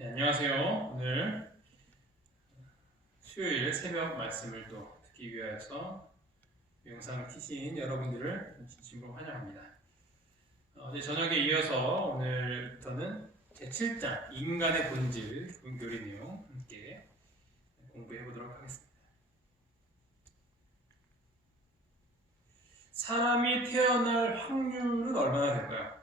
네, 안녕하세요. 오늘 수요일 새벽 말씀을 또 듣기 위하여서 영상을 키신 여러분들을 진심으로 환영합니다. 어제 저녁에 이어서 오늘부터는 제7장 인간의 본질 교리 내용 함께 공부해 보도록 하겠습니다. 사람이 태어날 확률은 얼마나 될까요?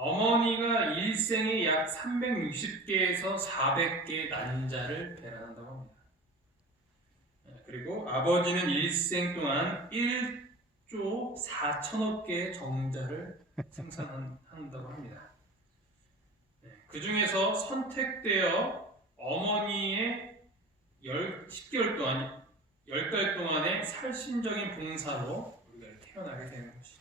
어머니가 일생에 약 360개에서 400개의 난자를 배란한다고 합니다. 그리고 아버지는 일생 동안 1조 4천억 개의 정자를 생산한다고 합니다. 그 중에서 선택되어 어머니의 10개월 동안, 10달 동안의 살신적인 봉사로 우리가 태어나게 되는 것이죠.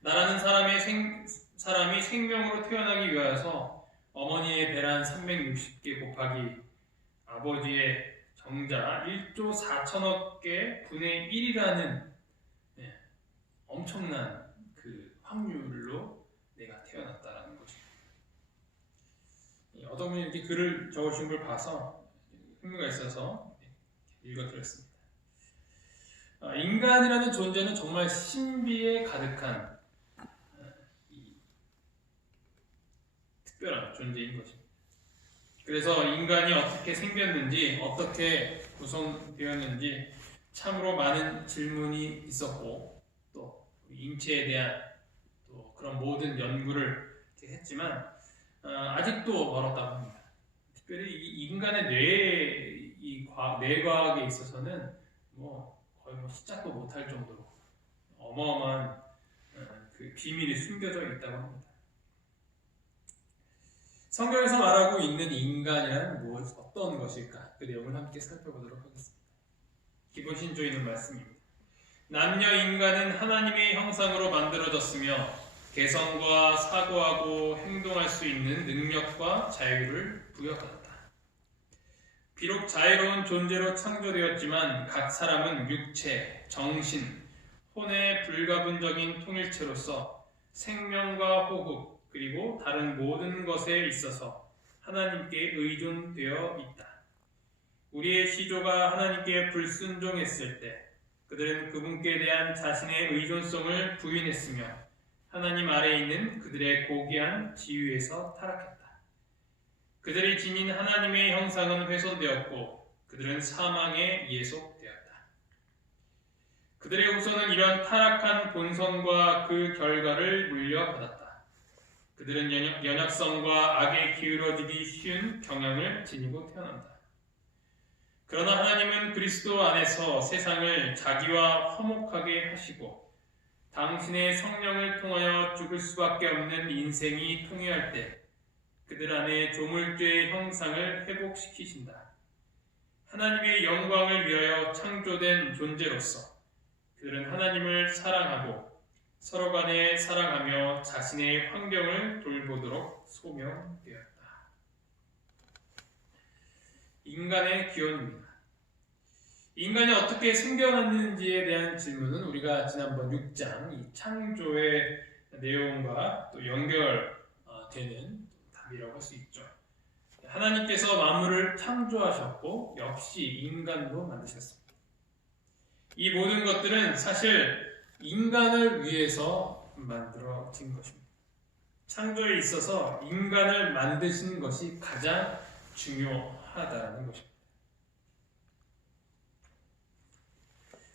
나라는 사람이 생명으로 태어나기 위하여서 어머니의 배란 360개 곱하기 아버지의 정자 1조 4천억 개 분의 1이라는 엄청난 그 확률로 내가 태어났다라는 것입니다. 어떤 분이 이렇게 글을 적으신 걸 봐서 흥미가 있어서 읽어드렸습니다. 인간이라는 존재는 정말 신비에 가득한 특별한 존재인 것입니다. 그래서 인간이 어떻게 생겼는지, 어떻게 구성되었는지 참으로 많은 질문이 있었고, 또 인체에 대한 또 그런 모든 연구를 했지만 아직도 멀었다고 합니다. 특별히 이 인간의 뇌과학에 있어서는 거의 시작도 못할 정도로 어마어마한 그 비밀이 숨겨져 있다고 합니다. 성경에서 말하고 있는 인간이란 어떤 것일까? 그 내용을 함께 살펴보도록 하겠습니다. 기본 신조에 있는 말씀입니다. 남녀 인간은 하나님의 형상으로 만들어졌으며 개성과 사고하고 행동할 수 있는 능력과 자유를 부여받았다. 비록 자유로운 존재로 창조되었지만 각 사람은 육체, 정신, 혼의 불가분적인 통일체로서 생명과 호흡, 그리고 다른 모든 것에 있어서 하나님께 의존되어 있다. 우리의 시조가 하나님께 불순종했을 때 그들은 그분께 대한 자신의 의존성을 부인했으며 하나님 아래에 있는 그들의 고귀한 지위에서 타락했다. 그들이 지닌 하나님의 형상은 훼손되었고 그들은 사망에 예속되었다. 그들의 후손은 이런 타락한 본성과 그 결과를 물려받았다. 그들은 연약성과 악에 기울어지기 쉬운 경향을 지니고 태어난다. 그러나 하나님은 그리스도 안에서 세상을 자기와 화목하게 하시고 당신의 성령을 통하여 죽을 수밖에 없는 인생이 통해할 때 그들 안에 조물주의 형상을 회복시키신다. 하나님의 영광을 위하여 창조된 존재로서 그들은 하나님을 사랑하고 서로 간에 사랑하며 자신의 환경을 돌보도록 소명되었다. 인간의 기원입니다. 인간이 어떻게 생겨났는지에 대한 질문은 우리가 지난번 6장 이 창조의 내용과 또 연결되는 답이라고 할 수 있죠. 하나님께서 만물을 창조하셨고 역시 인간도 만드셨습니다. 이 모든 것들은 사실 인간을 위해서 만들어진 것입니다. 창조에 있어서 인간을 만드신 것이 가장 중요하다는 것입니다.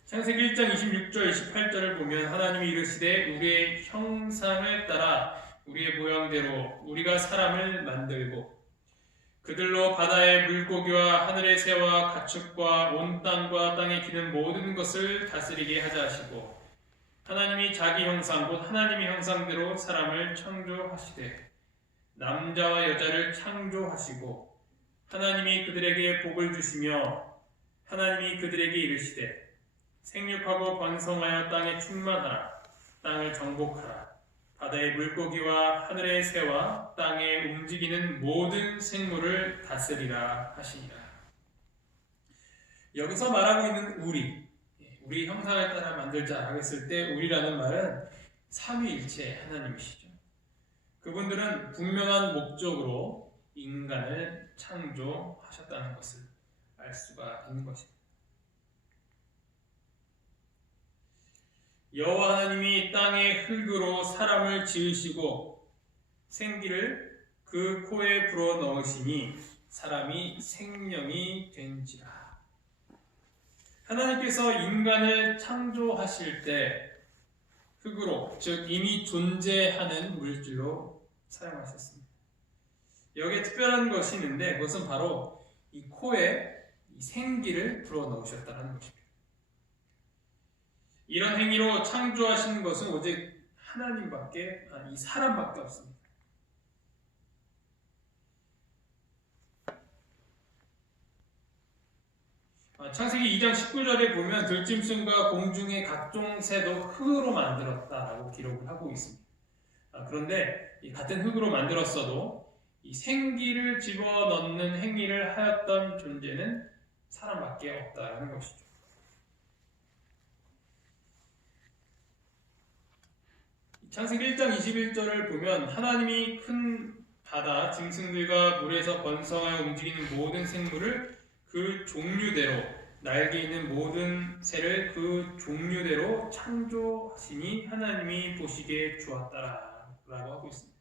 창세기 1장 26절 28절을 보면 하나님이 이르시되 우리의 형상을 따라 우리의 모양대로 우리가 사람을 만들고 그들로 바다의 물고기와 하늘의 새와 가축과 온 땅과 땅에 기는 모든 것을 다스리게 하자 하시고 하나님이 자기 형상 곧 하나님의 형상대로 사람을 창조하시되 남자와 여자를 창조하시고 하나님이 그들에게 복을 주시며 하나님이 그들에게 이르시되 생육하고 번성하여 땅에 충만하라 땅을 정복하라 바다의 물고기와 하늘의 새와 땅에 움직이는 모든 생물을 다스리라 하시니라. 여기서 말하고 있는 우리 형상을 따라 만들자라고 했을 때 우리라는 말은 삼위일체 하나님이시죠. 그분들은 분명한 목적으로 인간을 창조하셨다는 것을 알 수가 있는 것입니다. 여호와 하나님이 땅의 흙으로 사람을 지으시고 생기를 그 코에 불어 넣으시니 사람이 생명이 된지라. 하나님께서 인간을 창조하실 때 흙으로, 즉 이미 존재하는 물질로 사용하셨습니다. 여기에 특별한 것이 있는데 그것은 바로 이 코에 이 생기를 불어 넣으셨다는 것입니다. 이런 행위로 창조하신 것은 오직 하나님밖에, 이 사람밖에 없습니다. 창세기 2장 19절에 보면 들짐승과 공중의 각종 새도 흙으로 만들었다라고 기록을 하고 있습니다. 그런데 이 같은 흙으로 만들었어도 이 생기를 집어넣는 행위를 하였던 존재는 사람밖에 없다라는 것이죠. 창세기 1장 21절을 보면 하나님이 큰 바다 짐승들과 물에서 번성하여 움직이는 모든 생물을 그 종류대로, 날개 있는 모든 새를 그 종류대로 창조하시니 하나님이 보시기에 좋았다라 라고 하고 있습니다.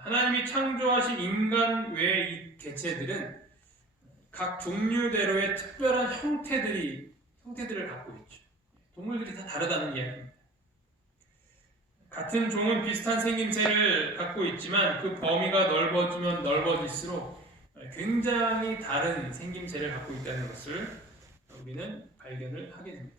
하나님이 창조하신 인간 외의 이 개체들은 각 종류대로의 특별한 형태들을 갖고 있죠. 동물들이 다 다르다는 이야기입니다. 같은 종은 비슷한 생김새를 갖고 있지만 그 범위가 넓어지면 넓어질수록 굉장히 다른 생김새를 갖고 있다는 것을 우리는 발견을 하게 됩니다.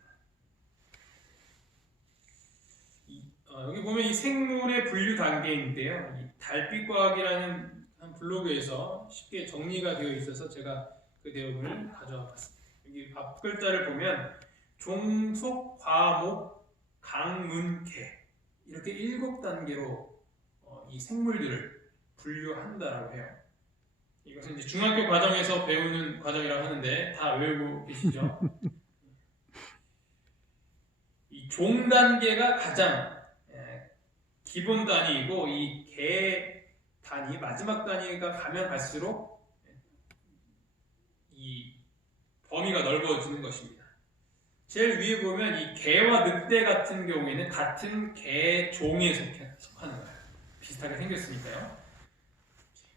여기 보면 이 생물의 분류 단계인데요. 이 달빛과학이라는 한 블로그에서 쉽게 정리가 되어 있어서 제가 그 내용을 가져와 봤습니다. 여기 앞 글자를 보면 종, 속, 과목, 강문, 개 이렇게 7단계로 이 생물들을 분류한다라고 해요. 이것은 이제 중학교 과정에서 배우는 과정이라고 하는데 다 외우고 계시죠? 이 종 단계가 가장 기본 단위이고 이 개 단위, 마지막 단위가 가면 갈수록 이 범위가 넓어지는 것입니다. 제일 위에 보면 이 개와 늑대 같은 경우에는 같은 개 종에 속하는 거예요. 비슷하게 생겼으니까요.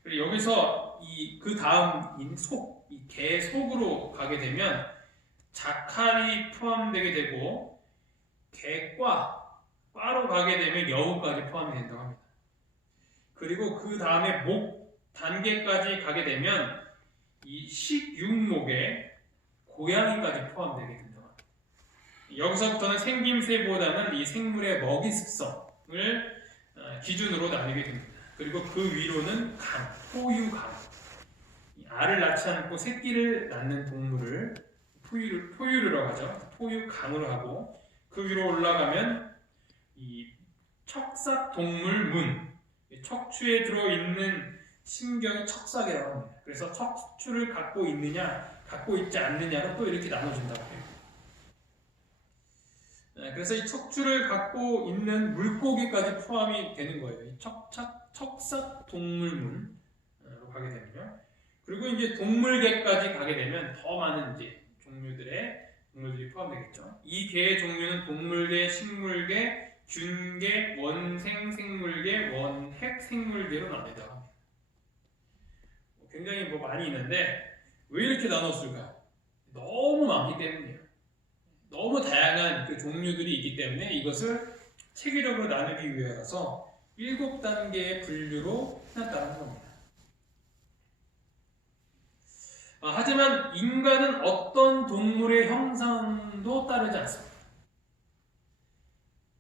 그리고 여기서 그 다음인 속, 이 개 속으로 가게 되면 자칼이 포함되게 되고 과로 가게 되면 여우까지 포함이 된다고 합니다. 그리고 그 다음에 목 단계까지 가게 되면 이 식육목에 고양이까지 포함되게 된다고 합니다. 여기서부터는 생김새보다는 이 생물의 먹이 습성을 기준으로 나뉘게 됩니다. 그리고 그 위로는 포유강. 알을 낳지 않고 새끼를 낳는 동물을 포유류라고 하죠. 포유강으로 하고 그 위로 올라가면 이 척삭동물문, 척추에 들어있는 신경이 척삭이라고 합니다. 그래서 척추를 갖고 있느냐, 갖고 있지 않느냐로 또 이렇게 나눠진다고 해요. 그래서 이 척추를 갖고 있는 물고기까지 포함이 되는 거예요. 이 척삭동물문으로 가게 되면요. 그리고 이제 동물계까지 가게 되면 더 많은 이제 동물들이 포함되겠죠. 이 개의 종류는 동물계, 식물계, 균계, 원생생물계, 원핵생물계로 나뉘다 합니다. 굉장히 많이 있는데 왜 이렇게 나눴을까요? 너무 많기 때문이에요. 너무 다양한 그 종류들이 있기 때문에 이것을 체계적으로 나누기 위해서 7단계의 분류로 해놨다는 겁니다. 하지만 인간은 어떤 동물의 형상도 따르지 않습니다.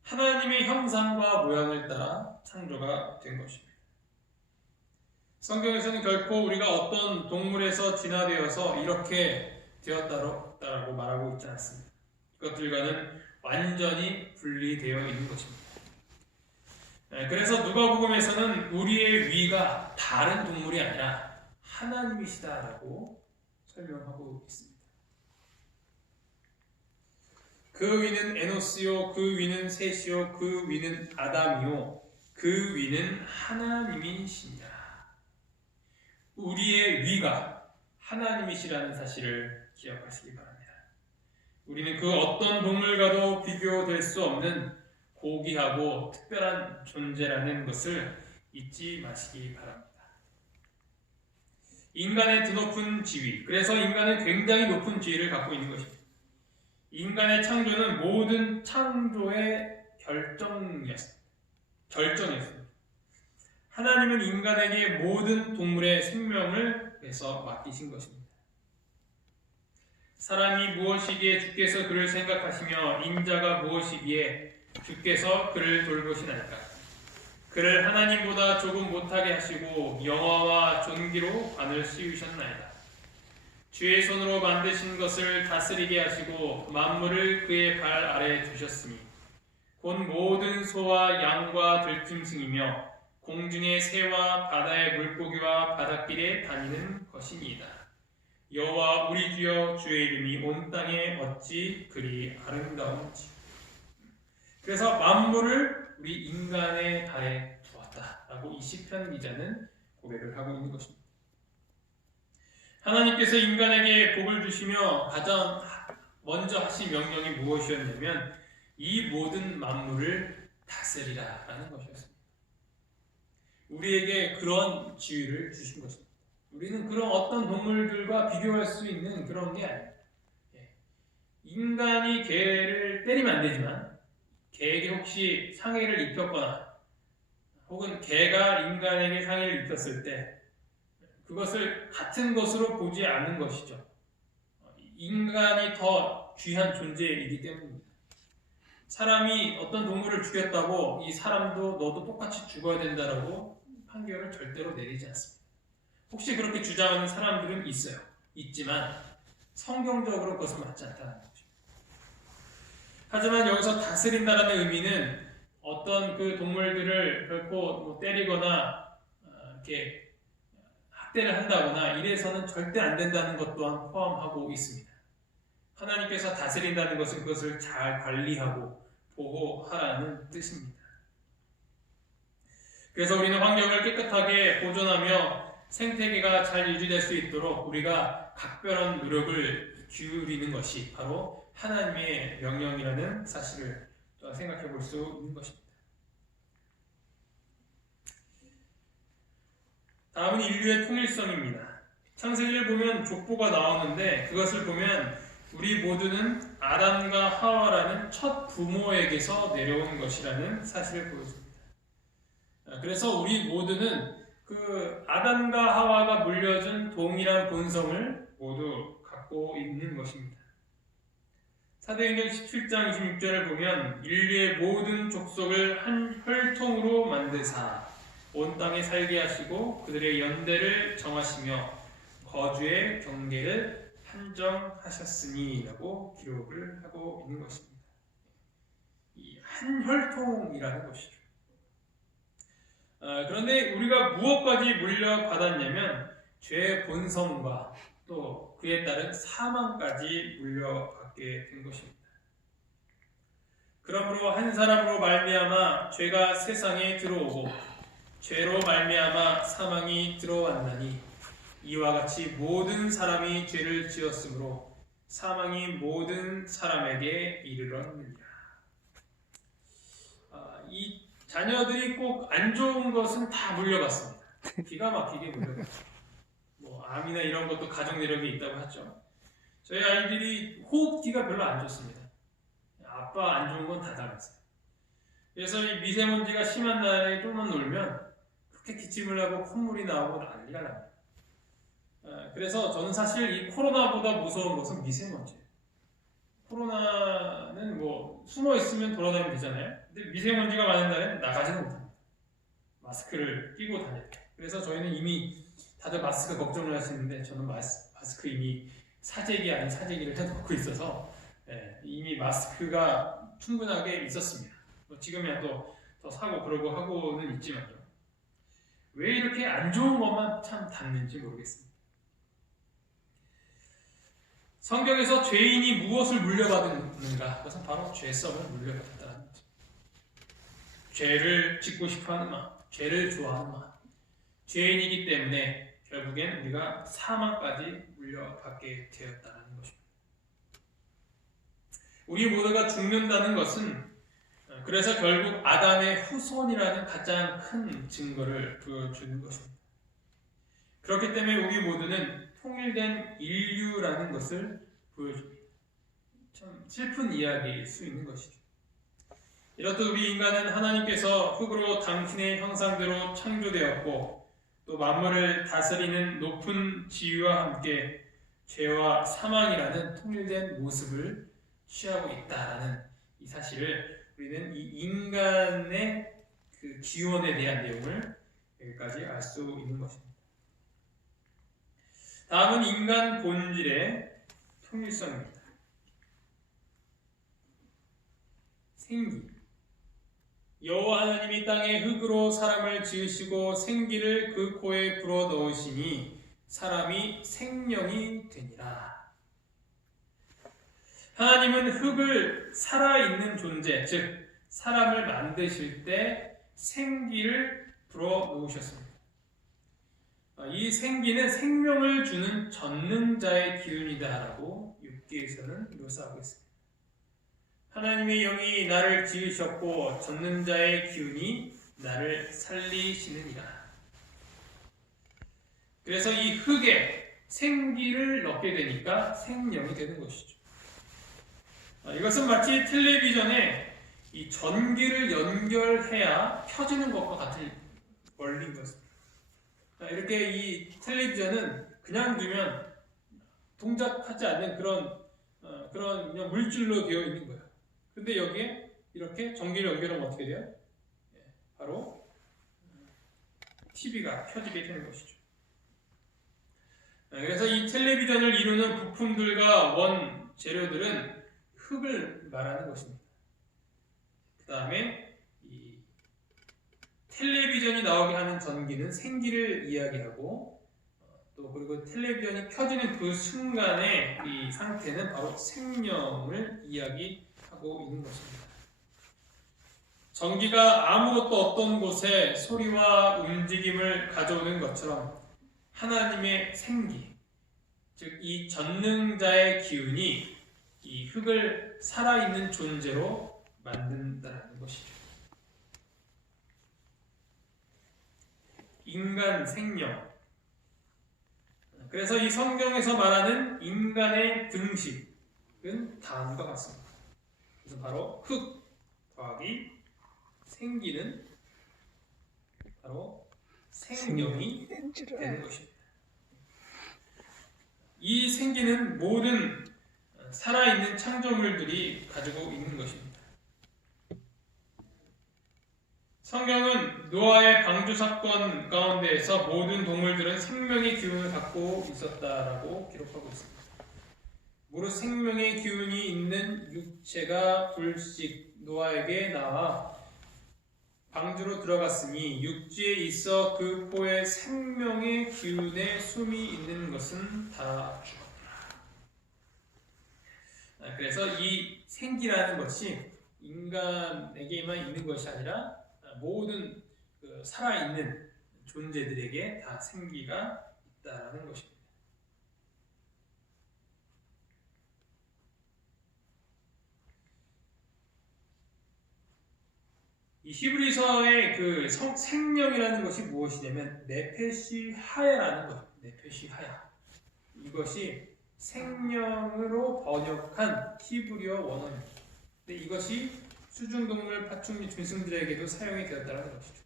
하나님의 형상과 모양을 따라 창조가 된 것입니다. 성경에서는 결코 우리가 어떤 동물에서 진화되어서 이렇게 되었다라고 말하고 있지 않습니다. 이것들과는 완전히 분리되어 있는 것입니다. 그래서 누가복음에서는 우리의 위가 다른 동물이 아니라 하나님이시다라고 설명하고 있습니다. 그 위는 에노스요, 그 위는 셋이요, 그 위는 아담이요, 그 그 위는 하나님이시니라. 우리의 위가 하나님이시라는 사실을 기억하시기 바랍니다. 우리는 그 어떤 동물과도 비교될 수 없는 고귀하고 특별한 존재라는 것을 잊지 마시기 바랍니다. 인간의 드높은 지위, 그래서 인간은 굉장히 높은 지위를 갖고 있는 것입니다. 인간의 창조는 모든 창조의 결정이었습니다. 하나님은 인간에게 모든 동물의 생명을 위해서 맡기신 것입니다. 사람이 무엇이기에 주께서 그를 생각하시며 인자가 무엇이기에 주께서 그를 돌보시나이까. 그를 하나님보다 조금 못하게 하시고 영화와 존귀로 관을 씌우셨나이다. 주의 손으로 만드신 것을 다스리게 하시고 만물을 그의 발 아래 두셨으니 곧 모든 소와 양과 들짐승이며 공중의 새와 바다의 물고기와 바닷길에 다니는 것이니이다. 여호와 우리 주여 주의 이름이 온 땅에 어찌 그리 아름다운지. 그래서 만물을 우리 인간의 발에 두었다라고 이 시편 기자는 고백을 하고 있는 것입니다. 하나님께서 인간에게 복을 주시며 가장 먼저 하신 명령이 무엇이었냐면 이 모든 만물을 다스리라라는 것이었습니다. 우리에게 그런 지위를 주신 것입니다. 우리는 그런 어떤 동물들과 비교할 수 있는 그런 게 아닙니다. 인간이 개를 때리면 안 되지만 개에게 혹시 상해를 입혔거나 혹은 개가 인간에게 상해를 입혔을 때 그것을 같은 것으로 보지 않는 것이죠. 인간이 더 귀한 존재이기 때문입니다. 사람이 어떤 동물을 죽였다고 이 사람도 너도 똑같이 죽어야 된다라고 판결을 절대로 내리지 않습니다. 혹시 그렇게 주장하는 사람들은 있어요. 있지만 성경적으로 그것은 맞지 않다는 거죠. 하지만 여기서 다스린다라는 의미는 어떤 그 동물들을 결코 때리거나 이렇게 학대를 한다거나 이래서는 절대 안 된다는 것 또한 포함하고 있습니다. 하나님께서 다스린다는 것은 그것을 잘 관리하고 보호하라는 뜻입니다. 그래서 우리는 환경을 깨끗하게 보존하며 생태계가 잘 유지될 수 있도록 우리가 각별한 노력을 기울이는 것이 바로 하나님의 명령이라는 사실을 또 생각해 볼 수 있는 것입니다. 다음은 인류의 통일성입니다. 창세기를 보면 족보가 나오는데 그것을 보면 우리 모두는 아담과 하와라는 첫 부모에게서 내려온 것이라는 사실을 보여줍니다. 그래서 우리 모두는 그 아담과 하와가 물려준 동일한 본성을 모두 갖고 있는 것입니다. 사도행전 17장 26절을 보면 인류의 모든 족속을 한 혈통으로 만드사 온 땅에 살게 하시고 그들의 연대를 정하시며 거주의 경계를 한정하셨으니 라고 기록을 하고 있는 것입니다. 이 한 혈통이라는 것이죠. 그런데 우리가 무엇까지 물려받았냐면 죄의 본성과 또 그에 따른 사망까지 물려받게 된 것입니다. 그러므로 한 사람으로 말미암아 죄가 세상에 들어오고 죄로 말미암아 사망이 들어왔나니 이와 같이 모든 사람이 죄를 지었으므로 사망이 모든 사람에게 이르렀느니라. 이 자녀들이 꼭 안 좋은 것은 다 물려받습니다. 기가 막히게 물려받습니다. 암이나 이런 것도 가족 내력이 있다고 하죠. 저희 아이들이 호흡기가 별로 안 좋습니다. 아빠 안 좋은 건 다 닮았어요. 그래서 이 미세먼지가 심한 날에 조금만 놀면 그렇게 기침을 하고 콧물이 나오고 난리가 납니다. 그래서 저는 사실 이 코로나보다 무서운 것은 미세먼지예요. 코로나는 숨어 있으면 돌아다니면 되잖아요. 근데 미세먼지가 많은 날엔 나가지는 못합니다. 마스크를 끼고 다녀요. 그래서 저희는 이미 다들 마스크 걱정을 하시는데 저는 마스크 이미 사재기 아닌 사재기를 해놓고 있어서 이미 마스크가 충분하게 있었습니다. 지금이야 또 더 사고 그러고 하고는 있지만요. 왜 이렇게 안 좋은 것만 참 닿는지 모르겠습니다. 성경에서 죄인이 무엇을 물려받는가? 그것은 바로 죄성을 물려받았다는 거죠. 죄를 짓고 싶어하는 마음, 죄를 좋아하는 마음, 죄인이기 때문에 결국엔 우리가 사망까지 물려받게 되었다는 것입니다. 우리 모두가 죽는다는 것은 그래서 결국 아담의 후손이라는 가장 큰 증거를 보여주는 것입니다. 그렇기 때문에 우리 모두는 통일된 인류라는 것을 보여줍니다. 참 슬픈 이야기일 수 있는 것이죠. 이렇듯 우리 인간은 하나님께서 흙으로 당신의 형상대로 창조되었고 또 만물을 다스리는 높은 지위와 함께 죄와 사망이라는 통일된 모습을 취하고 있다라는 이 사실을 우리는 이 인간의 그 기원에 대한 내용을 여기까지 알 수 있는 것입니다. 다음은 인간 본질의 통일성입니다. 생기. 여호와 하나님이 땅에 흙으로 사람을 지으시고 생기를 그 코에 불어 넣으시니 사람이 생명이 되니라. 하나님은 흙을 살아있는 존재, 즉 사람을 만드실 때 생기를 불어 넣으셨습니다. 이 생기는 생명을 주는 전능자의 기운이다라고 욥기에서는 묘사하고 있습니다. 하나님의 영이 나를 지으셨고 전능자의 기운이 나를 살리시느니라. 그래서 이 흙에 생기를 넣게 되니까 생명이 되는 것이죠. 이것은 마치 텔레비전에 이 전기를 연결해야 켜지는 것과 같은 원리인 것입니다. 이렇게 이 텔레비전은 그냥 두면 동작하지 않는 그런 그냥 물질로 되어 있는 거예요. 근데 여기에 이렇게 전기를 연결하면 어떻게 돼요? 바로 TV가 켜지게 되는 것이죠. 그래서 이 텔레비전을 이루는 부품들과 원 재료들은 흙을 말하는 것입니다. 그 다음에 이 텔레비전이 나오게 하는 전기는 생기를 이야기하고 또 그리고 텔레비전이 켜지는 그 순간의 이 상태는 바로 생명을 이야기하고 있는 것입니다. 전기가 아무것도 없던 곳에 소리와 움직임을 가져오는 것처럼 하나님의 생기, 즉 이 전능자의 기운이 이 흙을 살아있는 존재로 만든다는 것이죠. 인간 생명. 그래서 이 성경에서 말하는 인간의 등식은 다음과 같습니다. 그래서 바로 흙 더하기 생기는 바로 생명이 되는 것입니다. 이 생기는 모든 살아있는 창조물들이 가지고 있는 것입니다. 성경은 노아의 방주 사건 가운데에서 모든 동물들은 생명의 기운을 갖고 있었다라고 기록하고 있습니다. 무릇 생명의 기운이 있는 육체가 불식 노아에게 나와 방주로 들어갔으니 육지에 있어 그 코에 생명의 기운의 숨이 있는 것은 다 죽었더라. 그래서 이 생기라는 것이 인간에게만 있는 것이 아니라 모든 살아있는 존재들에게 다 생기가 있다는 것입니다. 이 히브리서의 그 생명이라는 것이 무엇이냐면 네페시 하야라는 것. 네페시 하야. 이것이 생명으로 번역한 히브리어 원어입니다. 근데 이것이 수중동물, 파충류, 짐승들에게도 사용이 되었다는 것이죠.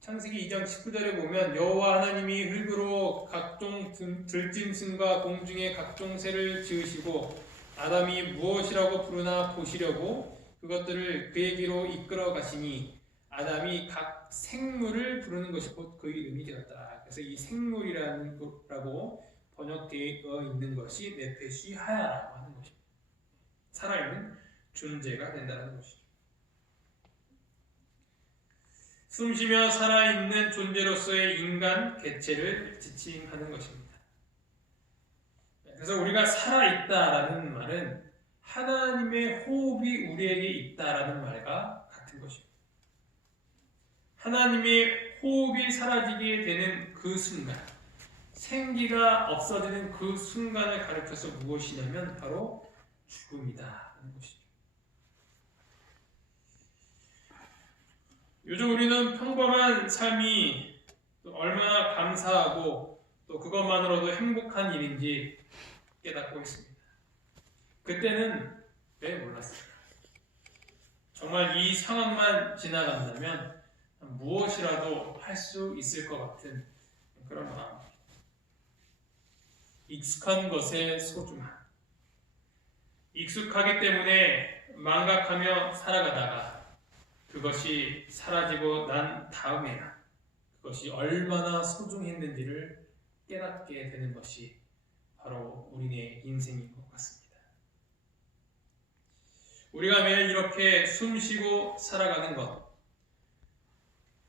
창세기 2장 19절에 보면 여호와 하나님이 흙으로 각종 들짐승과 공중의 각종 새를 지으시고 아담이 무엇이라고 부르나 보시려고 그것들을 그에게로 이끌어 가시니 아담이 각 생물을 부르는 것이 곧 그 이름이 되었다. 그래서 이 생물이라는 거라고 번역되어 있는 것이 네페시 하야라고 하는 것입니다. 살아있는 존재가 된다는 것이죠. 숨쉬며 살아있는 존재로서의 인간 개체를 지칭하는 것입니다. 그래서 우리가 살아있다라는 말은 하나님의 호흡이 우리에게 있다라는 말과 같은 것입니다. 하나님의 호흡이 사라지게 되는 그 순간, 생기가 없어지는 그 순간을 가리켜서 무엇이냐면 바로 죽음이다 하는 것이죠. 요즘 우리는 평범한 삶이 얼마나 감사하고 또 그것만으로도 행복한 일인지 깨닫고 있습니다. 그때는 왜 몰랐을까? 정말 이 상황만 지나간다면 무엇이라도 할 수 있을 것 같은 그런 마음. 익숙한 것의 소중함. 익숙하기 때문에 망각하며 살아가다가 그것이 사라지고 난 다음에야 그것이 얼마나 소중했는지를 깨닫게 되는 것이 바로 우리의 인생인 것 같습니다. 우리가 매일 이렇게 숨쉬고 살아가는 것,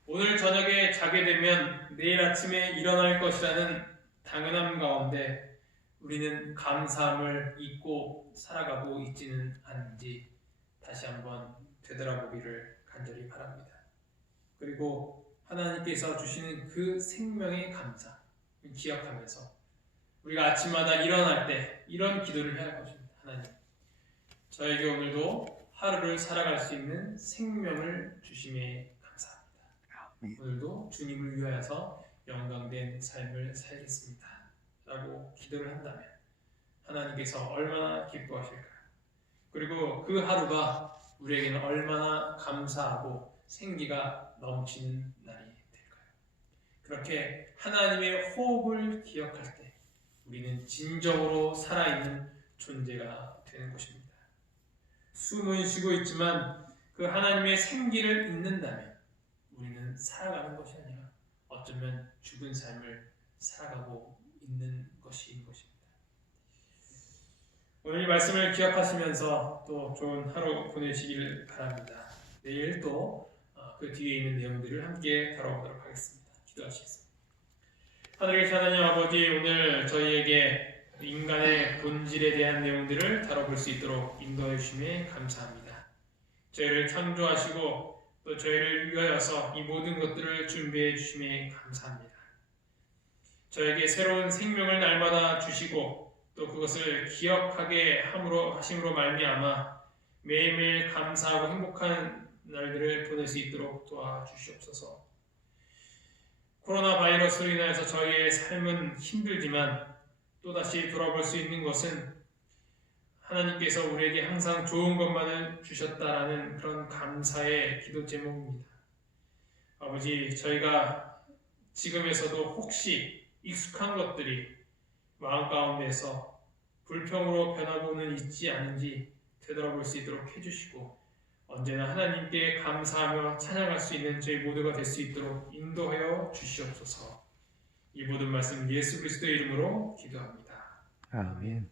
오늘 저녁에 자게 되면 내일 아침에 일어날 것이라는 당연함 가운데 우리는 감사함을 잊고 살아가고 있지는 않은지 다시 한번 되돌아보기를 간절히 바랍니다. 그리고 하나님께서 주시는 그 생명의 감사 기억하면서 우리가 아침마다 일어날 때 이런 기도를 해야 할 것입니다. 하나님, 저에게 오늘도 하루를 살아갈 수 있는 생명을 주심에 감사합니다. 오늘도 주님을 위하여서 영광된 삶을 살겠습니다. 라고 기도를 한다면 하나님께서 얼마나 기뻐하실까요? 그리고 그 하루가 우리에게는 얼마나 감사하고 생기가 넘치는 날이 될까요? 그렇게 하나님의 호흡을 기억할 때 우리는 진정으로 살아있는 존재가 되는 것입니다. 숨은 쉬고 있지만 그 하나님의 생기를 잊는다면 우리는 살아가는 것이 아니라 어쩌면 죽은 삶을 살아가고 있는 것인 것입니다. 오늘 이 말씀을 기억하시면서 또 좋은 하루 보내시길 바랍니다. 내일 또 그 뒤에 있는 내용들을 함께 다뤄보도록 하겠습니다. 기도하시겠습니다. 하늘에 계신 하나님 아버지, 오늘 저희에게 인간의 본질에 대한 내용들을 다뤄볼 수 있도록 인도해 주심에 감사합니다. 저희를 창조하시고 또 저희를 위하여서 이 모든 것들을 준비해 주심에 감사합니다. 저에게 새로운 생명을 날마다 주시고 또 그것을 기억하게 하심으로 말미암아 매일매일 감사하고 행복한 날들을 보낼 수 있도록 도와주시옵소서. 코로나 바이러스로 인하여서 저희의 삶은 힘들지만 또다시 돌아볼 수 있는 것은 하나님께서 우리에게 항상 좋은 것만을 주셨다라는 그런 감사의 기도 제목입니다. 아버지, 저희가 지금에서도 혹시 익숙한 것들이 마음 가운데서 불평으로 변하고는 있지 않은지 되돌아볼 수 있도록 해주시고 언제나 하나님께 감사하며 찬양할 수 있는 저희 모두가 될 수 있도록 인도하여 주시옵소서. 이 모든 말씀 예수 그리스도의 이름으로 기도합니다. 아멘.